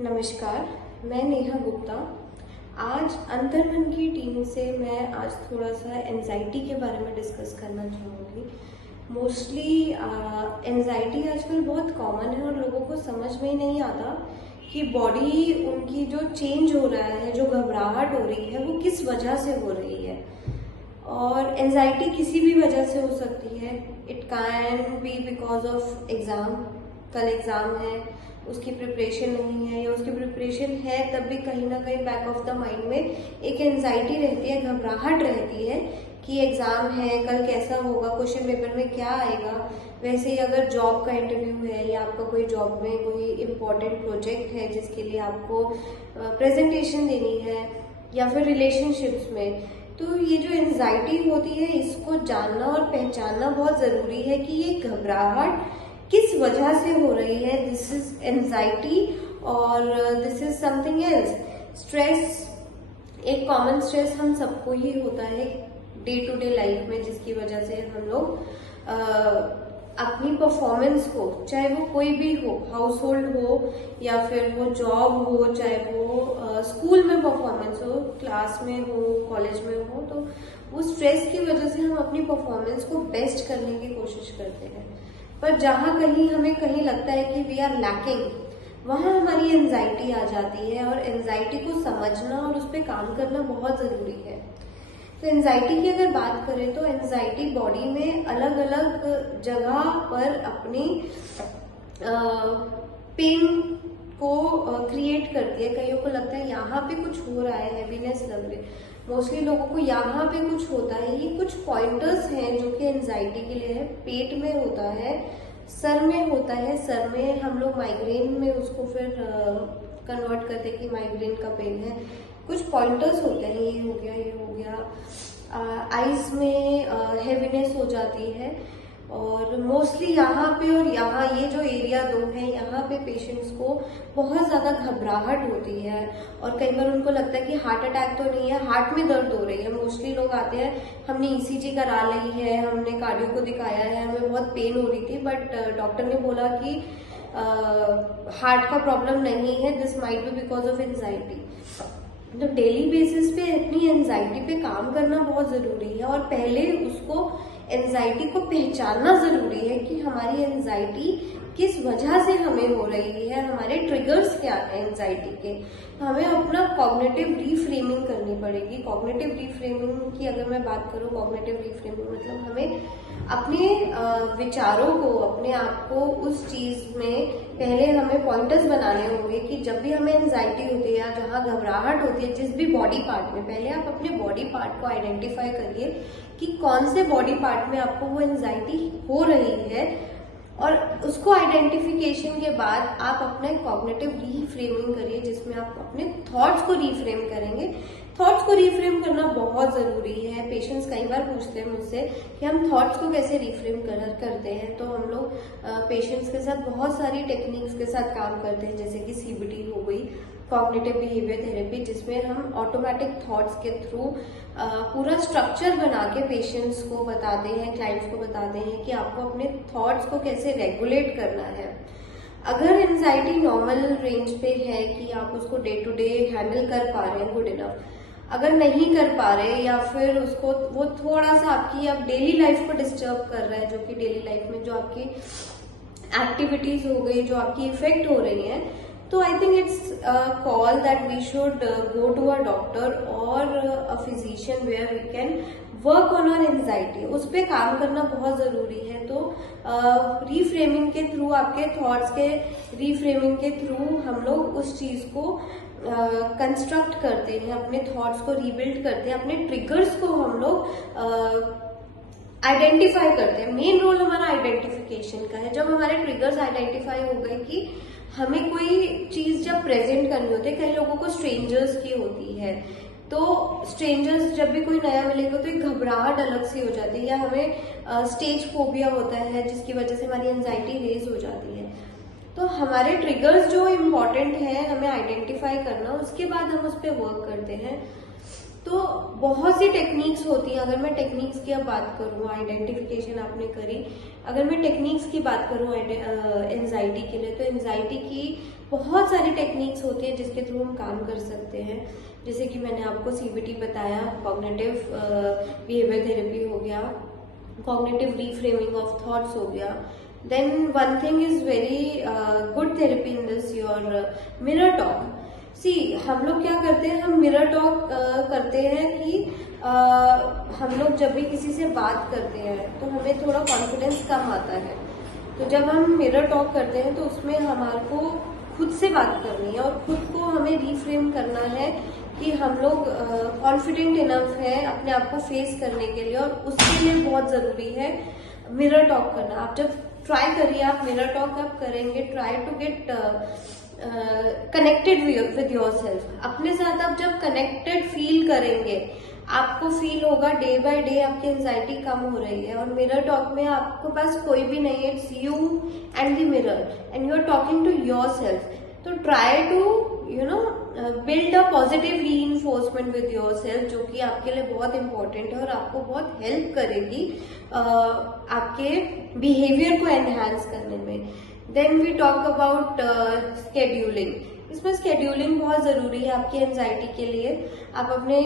नमस्कार, मैं नेहा गुप्ता। आज अंतर्मन की टीम से मैं आज थोड़ा सा एंजाइटी के बारे में डिस्कस करना चाहूँगी। मोस्टली एंजाइटी आजकल बहुत कॉमन है और लोगों को समझ में ही नहीं आता कि बॉडी उनकी जो चेंज हो रहा है, जो घबराहट हो रही है, वो किस वजह से हो रही है। और एंजाइटी किसी भी वजह से हो सकती है। It can be because of exam. कल एग्ज़ाम है, उसकी प्रिपरेशन नहीं है, या उसकी प्रिपरेशन है तब भी कहीं ना कहीं बैक ऑफ द माइंड में एक एंजाइटी रहती है, घबराहट रहती है कि एग्ज़ाम है, कल कैसा होगा, क्वेश्चन पेपर में क्या आएगा। वैसे ही अगर जॉब का इंटरव्यू है या आपका कोई जॉब में कोई इम्पोर्टेंट प्रोजेक्ट है जिसके लिए आपको प्रेजेंटेशन देनी है, या फिर रिलेशनशिप्स में, तो ये जो एंजाइटी होती है इसको जानना और पहचानना बहुत ज़रूरी है कि ये घबराहट किस वजह से हो रही है। दिस इज एंजाइटी और this is something else. Stress, एक कॉमन स्ट्रेस हम सबको ही होता है डे टू डे लाइफ में, जिसकी वजह से हम लोग अपनी परफॉर्मेंस को, चाहे वो कोई भी हो, हाउस होल्ड हो या फिर वो जॉब हो, चाहे वो स्कूल में परफॉर्मेंस हो, क्लास में हो, कॉलेज में हो, तो वो स्ट्रेस की वजह से हम अपनी परफॉर्मेंस को बेस्ट करने की कोशिश करते हैं। पर जहाँ कहीं हमें कहीं लगता है कि वी आर लैकिंग, वहाँ हमारी एंजाइटी आ जाती है। और एंजाइटी को समझना और उस पर काम करना बहुत ज़रूरी है। तो एंजाइटी की अगर बात करें तो एंजाइटी बॉडी में अलग अलग जगह पर अपनी पेन को क्रिएट करती है। कईयों को लगता है यहाँ पे कुछ हो रहा है, हैवीनेस लग रही है। मोस्टली लोगों को यहाँ पे कुछ होता है। ये कुछ पॉइंटर्स हैं जो कि एंजाइटी के लिए है। पेट में होता है, सर में होता है। सर में हम लोग माइग्रेन में उसको फिर कन्वर्ट करते हैं कि माइग्रेन का पेन है। कुछ पॉइंटर्स होते हैं, ये हो गया, ये हो गया। आईज में हैवीनेस हो जाती है। और मोस्टली यहाँ पे और यहाँ, ये जो एरिया दो है, यहाँ पे पेशेंट्स को बहुत ज़्यादा घबराहट होती है। और कई बार उनको लगता है कि हार्ट अटैक तो नहीं है, हार्ट में दर्द हो रही है। मोस्टली लोग आते हैं, हमने ईसीजी करा ली है, हमने कार्डियो को दिखाया है, हमें बहुत पेन हो रही थी, बट डॉक्टर ने बोला कि हार्ट का प्रॉब्लम नहीं है, this might be because of anxiety. तो डेली बेसिस पे अपनी एंजाइटी पे काम करना बहुत ज़रूरी है। और पहले उसको, एंजाइटी को पहचानना ज़रूरी है कि हमारी एंजाइटी किस वजह से हमें हो रही है, हमारे ट्रिगर्स क्या हैं एंजाइटी के। तो हमें अपना कॉग्निटिव रीफ्रेमिंग करनी पड़ेगी। कॉग्निटिव रीफ्रेमिंग की अगर मैं बात करूँ, कॉग्निटिव रीफ्रेमिंग मतलब हमें अपने विचारों को, अपने आप को उस चीज़ में पहले हमें पॉइंटर्स बनाने होंगे कि जब भी हमें एंजाइटी होती है या जहाँ घबराहट होती है जिस भी बॉडी पार्ट में, पहले आप अपने बॉडी पार्ट को आइडेंटिफाई करिए कि कौन से बॉडी पार्ट में आपको वो एंजाइटी हो रही है। और उसको आइडेंटिफिकेशन के बाद आप अपना कॉग्निटिव रीफ्रेमिंग करिए, जिसमें आप अपने थॉट्स को रीफ्रेम करेंगे। थॉट्स को रीफ्रेम करना बहुत ज़रूरी है। पेशेंट्स कई बार पूछते हैं मुझसे कि हम थॉट्स को कैसे रीफ्रेम करते हैं। तो हम लोग पेशेंट्स के साथ बहुत सारी टेक्निक्स के साथ काम करते हैं, जैसे कि सीबीटी हो गई, कॉग्निटिव बिहेवियर थेरेपी, जिसमें हम ऑटोमेटिक थॉट्स के थ्रू पूरा स्ट्रक्चर बना के पेशेंट्स को बताते हैं, क्लाइंट्स को बताते हैं कि आपको अपने थॉट्स को कैसे रेगुलेट करना है। अगर एंजाइटी नॉर्मल रेंज पे है कि आप उसको डे टू डे हैंडल कर पा रहे हैं, गुड इनफ। अगर नहीं कर पा रहे या फिर उसको, वो थोड़ा सा आपकी अब डेली लाइफ को डिस्टर्ब कर रहा है, जो कि डेली लाइफ में जो आपकी एक्टिविटीज हो गई, जो आपकी इफेक्ट हो रही है, तो I think it's call that we should go to a doctor or a physician where we can work on our anxiety. उस पर काम करना बहुत ज़रूरी है। तो रीफ्रेमिंग के थ्रू, आपके थॉट्स के रीफ्रेमिंग के थ्रू हम लोग उस चीज़ को कंस्ट्रक्ट करते हैं, अपने थॉट्स को रीबिल्ड करते हैं, अपने ट्रिगर्स को हम लोग आइडेंटिफाई करते हैं। मेन रोल हमारा आइडेंटिफिकेशन का है। जब हमारे ट्रिगर्स आइडेंटिफाई हो गए कि हमें कोई चीज जब प्रेजेंट करनी होती है, कई लोगों को स्ट्रेंजर्स की होती है, तो स्ट्रेंजर्स जब भी कोई नया मिलेगा तो एक घबराहट अलग सी हो जाती है, या हमें स्टेज फोबिया होता है जिसकी वजह से हमारी एंजाइटी रेज हो जाती है। तो हमारे ट्रिगर्स जो इम्पोर्टेंट है हमें आइडेंटिफाई करना, उसके बाद हम उस पर वर्क करते हैं। तो बहुत सी टेक्निक्स होती हैं। अगर मैं टेक्निक्स की अब बात करूँ, आइडेंटिफिकेशन आपने करी, अगर मैं टेक्निक्स की बात करूँ एंजाइटी के लिए, तो एंजाइटी की बहुत सारी टेक्निक्स होती हैं जिसके थ्रू हम काम कर सकते हैं। जैसे कि मैंने आपको CBT बताया, कॉग्निटिव बिहेवियर थेरेपी हो गया, कॉग्निटिव रीफ्रेमिंग ऑफ थॉट्स हो गया। Then one thing is very good therapy in this, your mirror talk. See, हम लोग क्या करते हैं, हम मिरर टॉक करते हैं कि हम लोग जब भी किसी से बात करते हैं तो हमें थोड़ा कॉन्फिडेंस कम आता है। तो जब हम मिरर टॉक करते हैं तो उसमें हमारे को खुद से बात करनी है और खुद को हमें रीफ्रेम करना है कि हम लोग कॉन्फिडेंट इनफ है अपने आप को फेस करने के लिए, और उसके लिए बहुत जरूरी है मिरर टॉक करना। आप जब ट्राई करिए, आप मिरर टॉक आप करेंगे, try to get connected with yourself. अपने साथ आप जब कनेक्टेड फील करेंगे, आपको फील होगा डे बाय डे आपकी एंजाइटी कम हो रही है। और मिरर टॉक में आपके पास कोई भी नहीं है, it's you and the mirror and you are talking to yourself. तो try to build a positive reinforcement with yourself, जो कि आपके लिए बहुत इंपॉर्टेंट है और आपको बहुत हेल्प करेगी आपके बिहेवियर को एनहांस करने में। Then we talk about scheduling. इसमें स्केड्यूलिंग बहुत जरूरी है आपकी एंजाइटी के लिए। आप अपने